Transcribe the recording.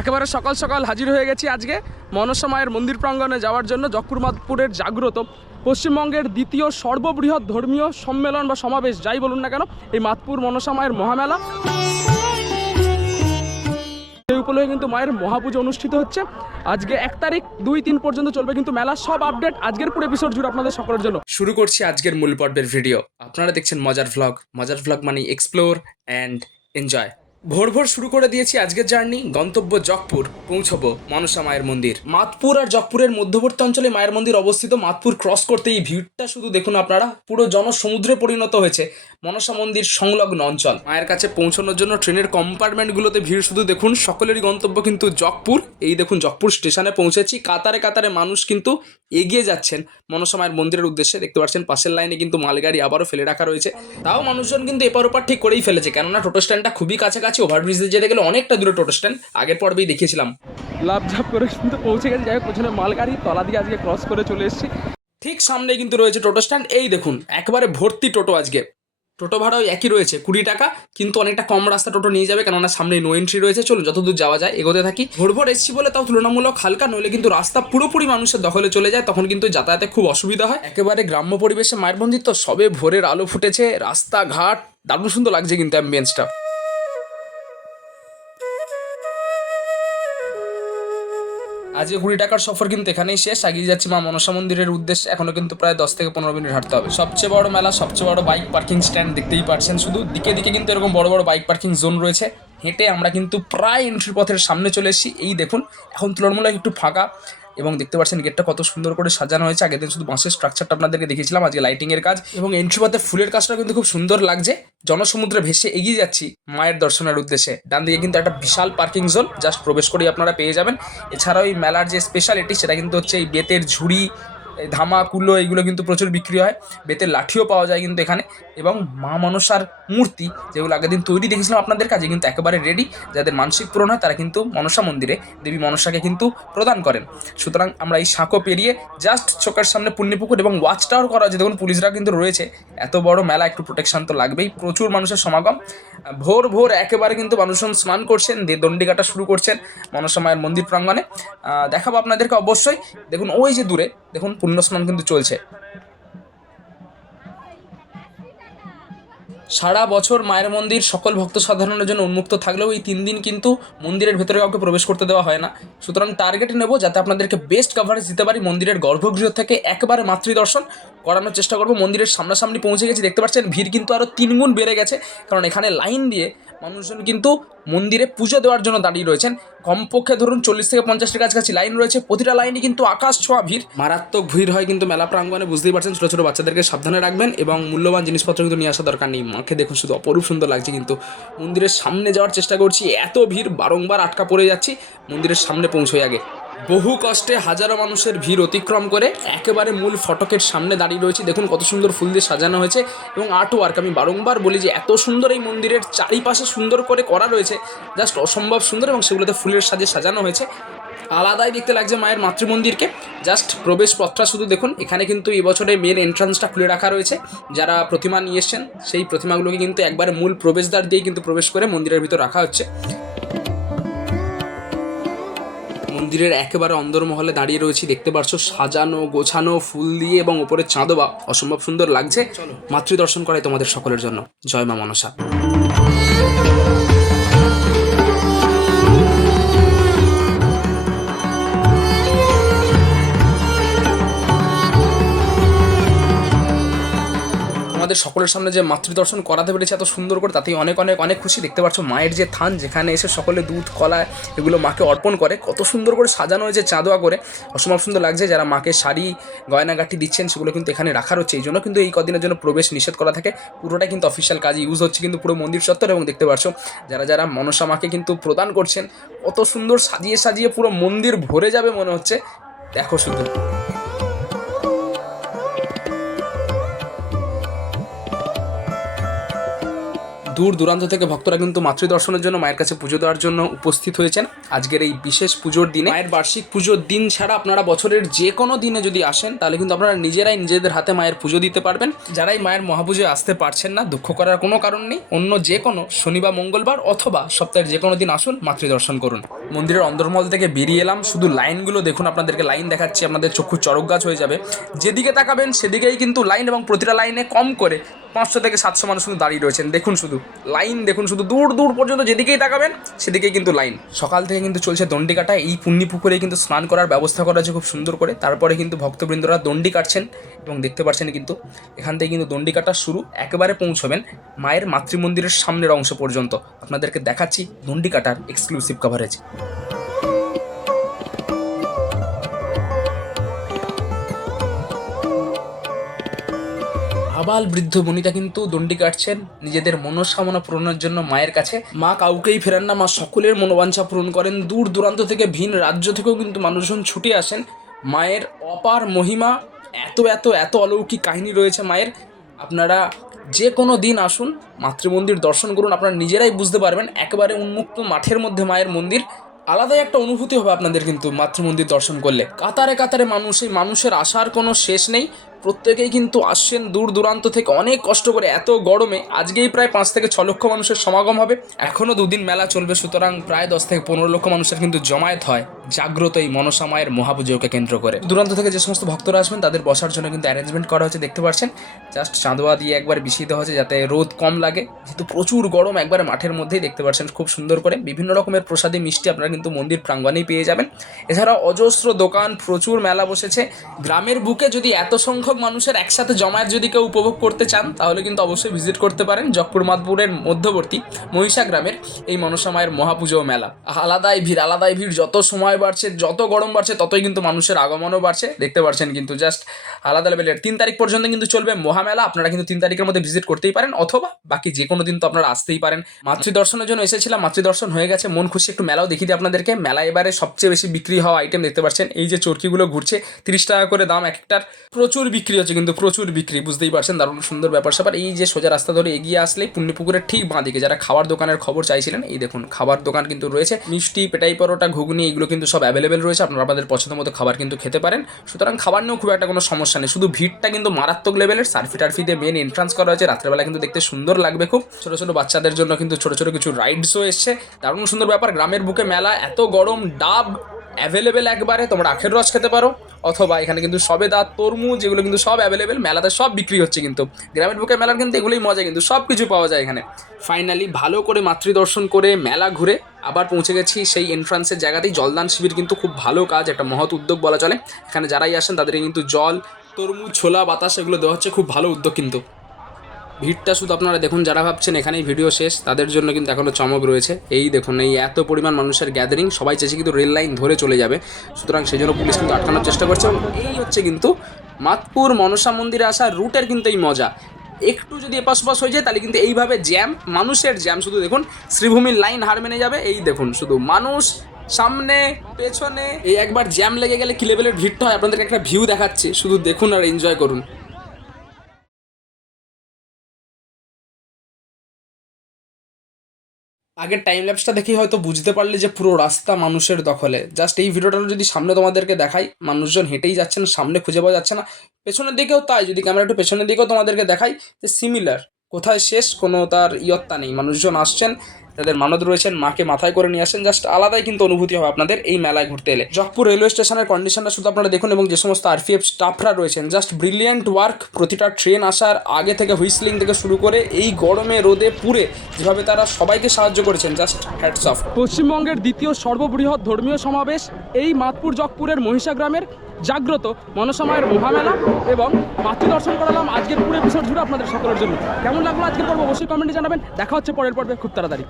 একেবারে সকাল সকাল হাজির হয়ে গেছি আজকে মনসা মায়ের মন্দির প্রাঙ্গণে যাওয়ার জন্য জক্কুরমাদপুরের জাগ্রত। পশ্চিমবঙ্গের দ্বিতীয় সর্ববৃহৎ ধর্মীয় সম্মেলন বা সমাবেশ, যাই বলুন না কেন, এই মাতপুর মনসা মায়ের মহামেলা। সেই উপলক্ষে কিন্তু মায়ের মহাপুজো অনুষ্ঠিত হচ্ছে। আজকে এক তারিখ, দুই তিন পর্যন্ত চলবে কিন্তু মেলা। সব আপডেট আজকের পুরো এপিসোড জুড়ে আপনাদের সকলের জন্য। শুরু করছি আজকের মূল পর্বের ভিডিও আপনারা দেখছেন মজার ভ্লগ মজার ভ্লগ মানে এক্সপ্লোর অ্যান্ড এনজয় ভোর ভোর শুরু করে দিয়েছি আজকের জার্নি। গন্তব্য জকপুর পৌঁছবো মনসা মায়ের মন্দির। মাতপুর আর জকপুরের মধ্যবর্তী অঞ্চলে মায়ের মন্দির অবস্থিত। মাতপুর ক্রস করতে এই ভিড়টা শুধু দেখুন আপনারা, পুরো জনসমুদ্রে পরিণত হয়েছে মনসা মন্দির সংলগ্ন অঞ্চল। মায়ের কাছে পৌঁছানোর জন্য ট্রেনের কম্পার্টমেন্টগুলোতে ভিড় শুধু দেখুন, সকলেরই গন্তব্য কিন্তু জকপুর এই দেখুন জকপুর স্টেশনে পৌঁছেছি। কাতারে কাতারে মানুষ কিন্তু এগিয়ে যাচ্ছেন। মনসা মায়ের মন্দিরের উদ্দেশ্যে দেখতে পাচ্ছেন, পাশের লাইনে কিন্তু মালগাড়ি আবারও ফেলে রাখা রয়েছে। তাও মানুষজন কিন্তু এপার ওপার ঠিক করেই ফেলেছে। কেননা টোটো স্ট্যান্ডটা খুবই কাছাকাছি। ওভারব্রিজ দিয়ে যেতে গেলে অনেকটা দূরে টোটো স্ট্যান্ড আগের পর্বেই দেখিয়েছিলাম। লাভ ঝাপ করে কিন্তু পৌঁছে গেছে। যাই হোক পেছনে মালগাড়ি তলা দিয়ে আজকে ক্রস করে চলে এসেছি। ঠিক সামনে কিন্তু রয়েছে টোটো স্ট্যান্ড এই দেখুন একবারে ভর্তি টোটো আজকে। টোটো ভাড়াও একই রয়েছে কুড়ি টাকা কিন্তু অনেকটা কম রাস্তা টোটো নিয়ে যাবে কেননা সামনে নো এন্ট্রি রয়েছে। চলুন যতদূর যাওয়া যায় এগোতে থাকি। ভোর ভোর এসছি বলে তাও তুলনামূলক হালকা নইলে কিন্তু রাস্তা পুরোপুরি মানুষের দখলে চলে যায় তখন কিন্তু যাতায়াতে খুব অসুবিধা হয়। একেবারে গ্রাম্য পরিবেশে মায়ের মন্দির তো সবে ভোরের আলো ফুটেছে রাস্তাঘাট দারুণ সুন্দর লাগছে কিন্তু অ্যাম্বিয়েন্সটা আজকে কুড়ি টাকার সফর কিন্তু এখানেই শেষ। এগিয়ে যাচ্ছি মা মনসা মন্দিরের উদ্দেশ্যে। এখনও কিন্তু প্রায় দশ থেকে পনেরো মিনিট হাঁটতে হবে। সবচেয়ে বড় মেলা, সবচেয়ে বড় বাইক পার্কিং স্ট্যান্ড দেখতেই পাচ্ছেন শুধু দিকে দিকে কিন্তু এরকম বড় বড় বাইক পার্কিং জোন রয়েছে। হেঁটে আমরা কিন্তু প্রায় এন্ট্রি পথের সামনে চলে এসেছি। এই দেখুন, এখন তুলনামূলক একটু ফাঁকা। এবং দেখতে পাচ্ছেন গেটটা কত সুন্দর করে সাজানো হয়েছে। আগের দিন শুধু বাঁশের স্ট্রাকচারটা আপনাদেরকে দেখিয়েছিলাম, আজকে লাইটিংয়ের কাজ। এবং এন্ট্রি পথে ফুলের কাজটা কিন্তু খুব সুন্দর লাগছে। জনসমুদ্রে ভেসে এগিয়ে যাচ্ছি মায়ের দর্শনের উদ্দেশ্যে। ডান দিকে কিন্তু একটা বিশাল পার্কিং জোন জাস্ট প্রবেশ করেই আপনারা পেয়ে যাবেন। এছাড়াও এই মেলার যে স্পেশালিটি সেটা কিন্তু হচ্ছে এই বেতের ঝুড়ি ধামা কুলো এইগুলো কিন্তু প্রচুর বিক্রি হয়। বেতের লাঠিও পাওয়া যায় কিন্তু এখানে। এবং মা মনসার মূর্তি যেগুলো আগের দিন তৈরি দেখেছিলাম আপনাদের কাছে, কিন্তু একেবারে রেডি যাদের মানসিক পূরণ হয় তারা কিন্তু মনসা মন্দিরে দেবী মনসাকে কিন্তু প্রদান করেন। সুতরাং আমরা এই সাঁকো পেরিয়ে জাস্ট চোখের সামনে পুণ্যপুকুর এবং ওয়াচ টাওয়ার করা হয়েছে দেখুন পুলিশরা কিন্তু রয়েছে। এত বড় মেলা, একটু প্রোটেকশন তো লাগবেই। প্রচুর মানুষের সমাগম। ভোর ভোর একেবারে কিন্তু মানুষজন স্নান করছেন, দিয়ে দণ্ডি কাটা শুরু করছেন মনসা মায়ের মন্দির প্রাঙ্গণে। দেখাবো আপনাদেরকে অবশ্যই। দেখুন, ওই যে দূরে, দেখুন পুণ্য স্নান কিন্তু চলছে। সারা বছর মায়ের মন্দির সকল ভক্ত সাধারণের জন্য উন্মুক্ত থাকলেও এই তিন দিন কিন্তু মন্দিরের ভেতরে কাউকে প্রবেশ করতে দেওয়া হয় না। সুতরাং টার্গেট নেব যাতে আপনাদেরকে বেস্ট কভারেজ দিতে পারি মন্দিরের গর্ভগৃহ থেকে একবারে মাতৃদর্শন করানোর চেষ্টা করব। মন্দিরের সামনাসামনি পৌঁছে গেছি, দেখতে পাচ্ছেন ভিড় কিন্তু আরও তিনগুণ বেড়ে গেছে। কারণ এখানে লাইন দিয়ে মানুষজন কিন্তু মন্দিরে পুজো দেওয়ার জন্য দাঁড়িয়ে রয়েছেন। কমপক্ষে ধরুন চল্লিশ থেকে পঞ্চাশটির কাছাকাছি লাইন রয়েছে। প্রতিটা লাইনে কিন্তু আকাশ ছোঁয়া ভিড়। মারাত্মক ভিড় হয় কিন্তু মেলা প্রাঙ্গণে, বুঝতেই পারছেন, ছোটো ছোটো বাচ্চাদেরকে সাবধানে রাখবেন এবং মূল্যবান জিনিসপত্র কিন্তু নিয়ে আসা দরকার নেই। মাকে দেখুন, শুধু অপরূপ সুন্দর লাগছে কিন্তু। মন্দিরের সামনে যাওয়ার চেষ্টা করছি, এত ভিড় বারংবার আটকা পড়ে যাচ্ছি। মন্দিরের সামনে পৌঁছই আগে। বহু কষ্টে হাজারো মানুষের ভিড় অতিক্রম করে একেবারে মূল ফটকের সামনে দাঁড়িয়ে রয়েছে। দেখুন কত সুন্দর ফুল দিয়ে সাজানো হয়েছে এবং আর্ট ওয়ার্ক আমি বারংবার বলি যে এত সুন্দর এই মন্দিরের চারিপাশে সুন্দর করে করা রয়েছে। জাস্ট অসম্ভব সুন্দর এবং সেগুলোতে ফুলের সাজে সাজানো হয়েছে। আলাদাই দেখতে লাগছে মায়ের মাতৃমন্দিরকে। জাস্ট প্রবেশ পথটা শুধু দেখুন, এখানে কিন্তু এই বছরে মেন এন্ট্রান্সটা খুলে রাখা রয়েছে। যারা প্রতিমা নিয়ে এসছেন, সেই প্রতিমাগুলোকে কিন্তু একবারে মূল প্রবেশদ্বার দিয়েই কিন্তু প্রবেশ করে মন্দিরের ভিতর রাখা হচ্ছে। মন্দিরের একেবারে অন্দরমহলে দাঁড়িয়ে রয়েছি। দেখতে পারছ সাজানো গোছানো ফুল দিয়ে এবং ওপরে চাঁদবা অসম্ভব সুন্দর লাগছে। মাতৃ দর্শন করাই তোমাদের সকলের জন্য। জয় মা মনসা। তোমাদের সকলের সামনে যে মাতৃদর্শন করাতে পেরেছে এত সুন্দর করে, তাতেই অনেক অনেক অনেক খুশি। দেখতে পাচ্ছ মায়ের যে থান, যেখানে এসে সকলে দুধ, কলা এগুলো মাকে অর্পণ করে। কত সুন্দর করে সাজানো হয়েছে চাঁদোয়া করে। অসম্ভব সুন্দর লাগছে যারা মাকে শাড়ি, গয়নাগাটি দিচ্ছেন, সেগুলো কিন্তু এখানে রাখার হচ্ছে এই জন্য কিন্তু এই কদিনের জন্য প্রবেশ নিষেধ করা থাকে। পুরোটা কিন্তু অফিসিয়াল কাজ ইউজ হচ্ছে কিন্তু পুরো মন্দির চত্বর এবং দেখতে পাচ্ছ যারা যারা মনসা মাকে কিন্তু প্রদান করছেন, কত সুন্দর সাজিয়ে সাজিয়ে পুরো মন্দির ভরে যাবে মনে হচ্ছে। দেখো শুধু। দূর দূরান্ত থেকে ভক্তরা কিন্তু মাতৃ দর্শনের জন্য, মায়ের কাছে পুজো দেওয়ার জন্য উপস্থিত হয়েছেন। আজকের এই বিশেষ পুজোর দিনে, মায়ের বার্ষিক পুজোর দিন ছাড়া আপনারা বছরের যে কোনো দিনে যদি আসেন, তাহলে কিন্তু আপনারা নিজেরাই নিজেদের হাতে মায়ের পুজো দিতে পারবেন। যারাই মায়ের মহাপুজোয় আসতে পারছেন না, দুঃখ করার কোনো কারণ নেই। অন্য যে কোনো শনি বা মঙ্গলবার অথবা সপ্তাহের যে কোনো দিন আসুন মাতৃ দর্শন করুন। মন্দিরের অন্দরমহল থেকে বেরিয়ে এলাম। শুধু লাইনগুলো দেখুন, আপনাদেরকে লাইন দেখাচ্ছি আপনাদের চক্ষু চরক গাছ হয়ে যাবে। যেদিকে তাকাবেন, সেদিকেই কিন্তু লাইন এবং প্রতিটা লাইনে কম করে পাঁচশো থেকে সাতশো মানুষ শুধু দাঁড়িয়ে রয়েছেন। দেখুন শুধু লাইন দেখুন, শুধু দূর দূর পর্যন্ত যেদিকেই তাকাবেন, সেদিকেই কিন্তু লাইন। সকাল থেকে কিন্তু চলছে দণ্ডি কাটা এই পুণ্যি পুকুরে কিন্তু স্নান করার ব্যবস্থা করা আছে খুব সুন্দর করে। তারপরে কিন্তু ভক্তবৃন্দরা দণ্ডি কাটছেন এবং দেখতে পাচ্ছেন কিন্তু এখান থেকে কিন্তু দণ্ডি কাটা শুরু, একেবারে পৌঁছবেন মায়ের মাতৃমন্দিরের সামনের অংশ পর্যন্ত। আপনাদেরকে দেখাচ্ছি দণ্ডি কাটার এক্সক্লুসিভ কভারেজ আবাল বৃদ্ধ বনিতা কিন্তু দণ্ডি কাটছেন নিজেদের মনস্কামনা পূরণের জন্য মায়ের কাছে। মা কাউকেই ফেরান না, মা সকলের মনোবাঞ্ছা পূরণ করেন। দূর দূরান্ত থেকে ভিন রাজ্য থেকেও কিন্তু মানুষজন ছুটে আসেন। মায়ের অপার মহিমা, এত এত এত অলৌকিক কাহিনী রয়েছে মায়ের। আপনারা যে কোনো দিন আসুন, মাতৃমন্দির দর্শন করুন, আপনারা নিজেরাই বুঝতে পারবেন, একেবারে উন্মুক্ত মাঠের মধ্যে মায়ের মন্দির। আলাদাই একটা অনুভূতি হবে আপনাদের কিন্তু মাতৃমন্দির দর্শন করলে। কাতারে কাতারে মানুষ, এই মানুষের আসার কোনো শেষ নেই। প্রত্যেকেই কিন্তু আসছেন দূর দূরান্ত থেকে। অনেক কষ্ট করে, এত গরমে। আজকেই প্রায় পাঁচ থেকে ছ লক্ষ মানুষের সমাগম হবে। এখনও দুদিন মেলা চলবে, সুতরাং প্রায় দশ থেকে পনেরো লক্ষ মানুষের কিন্তু জমায়েত হয় জাগ্রত এই মনসা মায়ের মহাপুজোকে কেন্দ্র করে। দূরান্ত থেকে যে সমস্ত ভক্তরা আসবেন, তাদের বসার জন্য কিন্তু অ্যারেঞ্জমেন্ট করা হচ্ছে দেখতে পাচ্ছেন জাস্ট চাঁদোয়া দিয়ে একবার বিছিয়ে দেওয়া হচ্ছে যাতে রোদ কম লাগে। যেহেতু প্রচুর গরম একবারে মাঠের মধ্যেই দেখতে পাচ্ছেন খুব সুন্দর করে। বিভিন্ন রকমের প্রসাদী মিষ্টি আপনারা কিন্তু মন্দির প্রাঙ্গণেই পেয়ে যাবেন। এছাড়া অজস্র দোকান, প্রচুর মেলা বসেছে। গ্রামের বুকে যদি এত সংখ্যক মানুষের একসাথে জমায়েত যদি কেউ উপভোগ করতে চান, তাহলে কিন্তু অবশ্যই ভিজিট করতে পারেন জকপুর মাদপুরের মধ্যবর্তী মহিষা গ্রামের এই মনসামায়ের মহাপুজো মেলা। আলাদাই ভিড় আলাদাই ভিড়, যত সময় বাড়ছে, যত গরম বাড়ছে, ততই কিন্তু মানুষের আগমনও বাড়ছে। দেখতে পাচ্ছেন কিন্তু জাস্ট আলাদা লেভেলের তিন তারিখ পর্যন্ত কিন্তু চলবে মহামেলা, আপনারা কিন্তু তিন তারিখের মধ্যে ভিজিট করতেই পারেন, অথবা বাকি যে কোনো দিন তো আপনারা আসতেই পারেন। মাতৃদর্শনের জন্য এসেছিলাম, মাতৃদর্শন হয়ে গেছে, মন খুশি একটু মেলাও দেখিয়ে দিই আপনাদেরকে। মেলা এবারে সবচেয়ে বেশি বিক্রি হওয়া আইটেম দেখতে পাচ্ছেন, এই যে চরকিগুলো ঘুরছে, তিরিশ টাকা করে দাম এক একটার। প্রচুর বিক্রি হচ্ছে, কিন্তু প্রচুর বিক্রি, বুঝতেই পারছেন? দারুণ সুন্দর ব্যাপার স্যাপার। এই যে সোজা রাস্তা ধরে এগিয়ে আসলেই পুণ্যপুকুরের ঠিক বাঁ দিকে যারা খাবার দোকানের খবর চাইছিলেন, এই দেখুন, খাবার দোকান কিন্তু রয়েছে। মিষ্টি, পেটাই পরোটা, ঘুগনি, এগুলো কিন্তু সব অ্যাভেলেবেল রয়েছে। আপনারা আপনাদের পছন্দ মতো খাবার কিন্তু খেতে পারেন। সুতরাং খাবার নিয়েও খুব একটা কোনো সমস্যা নেই। শুধু ভিড়টা কিন্তু মারাত্মক লেভেলের সার্ফি টার্ফি দিয়ে মেন এন্ট্রান্স করা হয়েছে। রাত্রেবেলা কিন্তু দেখতে সুন্দর লাগবে খুব। ছোটো ছোটো বাচ্চাদের জন্য কিন্তু ছোটো ছোটো কিছু রাইডসও এসছে। দারুণ সুন্দর ব্যাপার। গ্রামের বুকে মেলা, এত গরম, ডাব অ্যাভেলেবেল একবারে, তোমরা আখের রস খেতে পারো, অথবা এখানে কিন্তু সবেদা, তরমুজ, এগুলো কিন্তু সব অ্যাভেলেবেল মেলাতে সব বিক্রি হচ্ছে কিন্তু। গ্রামের বুকে মেলার কিন্তু এগুলোই মজা কিন্তু, সব কিছু পাওয়া যায় এখানে। ফাইনালি ভালো করে মাতৃদর্শন করে মেলা ঘুরে আবার পৌঁছে গেছি সেই এন্ট্রান্সের জায়গাতেই। জলদান শিবির কিন্তু খুব ভালো কাজ, একটা মহৎ উদ্যোগ বলা চলে। এখানে যারাই আসেন, তাদেরকে কিন্তু জল, তরমুজ, ছোলা, বাতাস এগুলো দেওয়া হচ্ছে, খুব ভালো উদ্যোগ কিন্তু। ভিড়টা শুধু আপনারা দেখুন, যারা ভাবছেন এখানেই ভিডিও শেষ, তাদের জন্য কিন্তু এখনও চমক রয়েছে। এই দেখুন, এই এত পরিমাণ মানুষের গ্যাদারিং সবাই চেয়েছে কিন্তু রেল লাইন ধরে চলে যাবে। সুতরাং সেই জন্য পুলিশ কিন্তু আটকানোর চেষ্টা করছে এবং এই হচ্ছে কিন্তু মাতপুর মনসা মন্দিরে আসা রুটের কিন্তু এই মজা। একটু যদি এপাশ ওপাশ হয়ে যায়, তাহলে কিন্তু এইভাবে জ্যাম মানুষের জ্যাম শুধু দেখুন, শ্রীভূমির লাইন হার মেনে যাবে, এই দেখুন, শুধু মানুষ সামনে, পেছনে। এই একবার জ্যাম লেগে গেলে কি লেভেলের ভিড়টা হয়? আপনাদেরকে একটা ভিউ দেখাচ্ছি, শুধু দেখুন আর এনজয় করুন। আগের টাইম ল্যাপসটা দেখেই হয়তো বুঝতে পারলে যে পুরো রাস্তা মানুষের দখলে। জাস্ট এই ভিডিওটা যদি সামনে তোমাদেরকে দেখাই, মানুষজন হেঁটেই যাচ্ছে না সামনে খুঁজে পাওয়া যাচ্ছে না। পেছনের দিকেও তাই, যদি ক্যামেরা একটু পেছনের দিকেও তোমাদেরকে দেখাই, যে সিমিলার কোথায় শেষ, কোনো তার ইয়ত্তা নেই। মানুষজন আসছেন তাদের মানদ রয়েছেন, মাকে মাথায় করে নিয়ে আসেন। জাস্ট আলাদাই কিন্তু অনুভূতি হবে আপনাদের এই মেলায় ঘুরতে এলে। জকপুর রেলওয়ে স্টেশনের কন্ডিশনটা শুধু আপনারা দেখুন এবং যে সমস্ত আরপিএফ স্টাফরা রয়েছেন, জাস্ট ব্রিলিয়েন্ট ওয়ার্ক প্রতিটা ট্রেন আসার আগে থেকে হুইসলিং থেকে শুরু করে এই গরমে রোদে পুরে যেভাবে তারা সবাইকে সাহায্য করেছেন, জাস্ট হ্যাটস অফ পশ্চিমবঙ্গের দ্বিতীয় সর্ববৃহৎ ধর্মীয় সমাবেশ এই মাতপুর জকপুরের মহিষা গ্রামের জাগ্রত মনসামায়ের মহামেলা এবং মাতৃ দর্শন করালাম আজকের পুরো এপিসোড জুড়ে আপনাদের সকলের জন্য। কেমন লাগল আজকের পর্ব? অবশ্যই কমেন্টে জানাবেন। দেখা হচ্ছে পরের পর্বে খুব তাড়াতাড়ি।